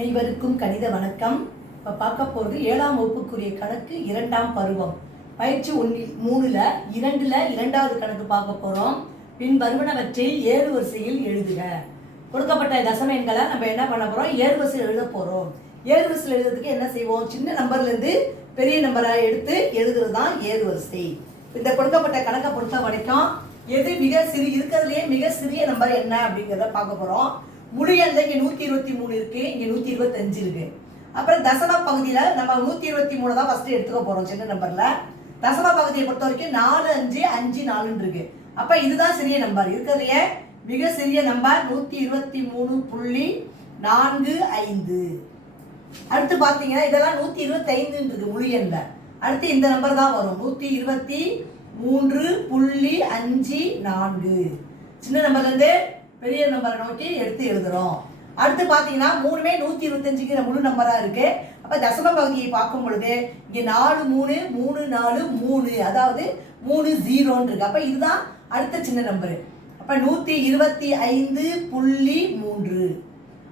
அனைவருக்கும் கணித வணக்கம். இப்போ பார்க்க போகிறது 7ஆம் வகுப்புக்குரிய கணக்கு 2ஆம் பருவம் பயிற்சி 3ல் 2ல் 2வது கணக்கு பார்க்க போகிறோம். பின் வருவனவற்றை ஏறு வரிசையில் எழுதுக. கொடுக்கப்பட்ட தசம எண்களை நம்ம என்ன பண்ண போகிறோம், ஏறு வரிசையில் எழுத போகிறோம். ஏறு வரிசையில் எழுதுறதுக்கு என்ன செய்வோம், சின்ன நம்பர்லேருந்து பெரிய நம்பரை எடுத்து எழுதுறது தான் ஏறு வரிசை. இந்த கொடுக்கப்பட்ட கணக்கை பொறுத்த வரைக்கும் எது இருக்கிறதுலேயே மிக சிறிய நம்பர் என்ன அப்படிங்கிறத பார்க்க போகிறோம். முழு எண்ணில் இங்கே 123 இருக்கு, இங்கே 125 இருக்கு. அப்புறம் தசம பகுதியில் நம்ம 123 தான் ஃபர்ஸ்ட் எடுத்துக்க போறோம். சின்ன நம்பர்ல தசம பகுதியை பொறுத்த வரைக்கும் 4 5 5 4 இருக்கு. அப்ப இதுதான் சிறிய நம்பர். இருக்கிறதுலையே மிக சிறிய நம்பர் 123.45. அடுத்து பாத்தீங்கன்னா இதெல்லாம் 125 இருக்கு முழு எண்ல. அடுத்து இந்த நம்பர் தான் வரும் 123.54. சின்ன நம்பர்ல இருந்து பெரிய நம்பரை நோக்கி எடுத்து எழுதுறோம். அடுத்து பாத்தீங்கன்னா மூணுமே 125 முழு நம்பரா இருக்கு. அப்ப தசம பகுதியை பார்க்கும் பொழுது இங்க 4 3 3 4 3, அதாவது 3 0 இருக்கு. அப்ப இதுதான் அடுத்த சின்ன நம்பரு. அப்ப 125.3.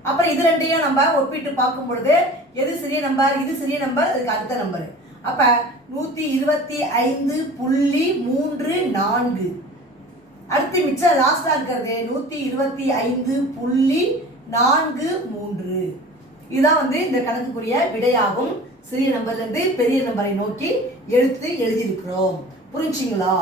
அப்புறம் இது ரெண்டையும் நம்ம ஒப்பிட்டு பார்க்கும் பொழுது எது சிறிய நம்பர், இது சிறிய நம்பர், அதுக்கு அடுத்த நம்பர். அப்ப 125.34. அடுத்து மிச்சம் லாஸ்டா இருக்கிறது 125.43. இதுதான் இந்த கணக்குக்குரிய விடையாகும். சிறிய நம்பர்ல இருந்து பெரிய நம்பரை நோக்கி எழுதியிருக்கிறோம். புரிஞ்சுங்களா?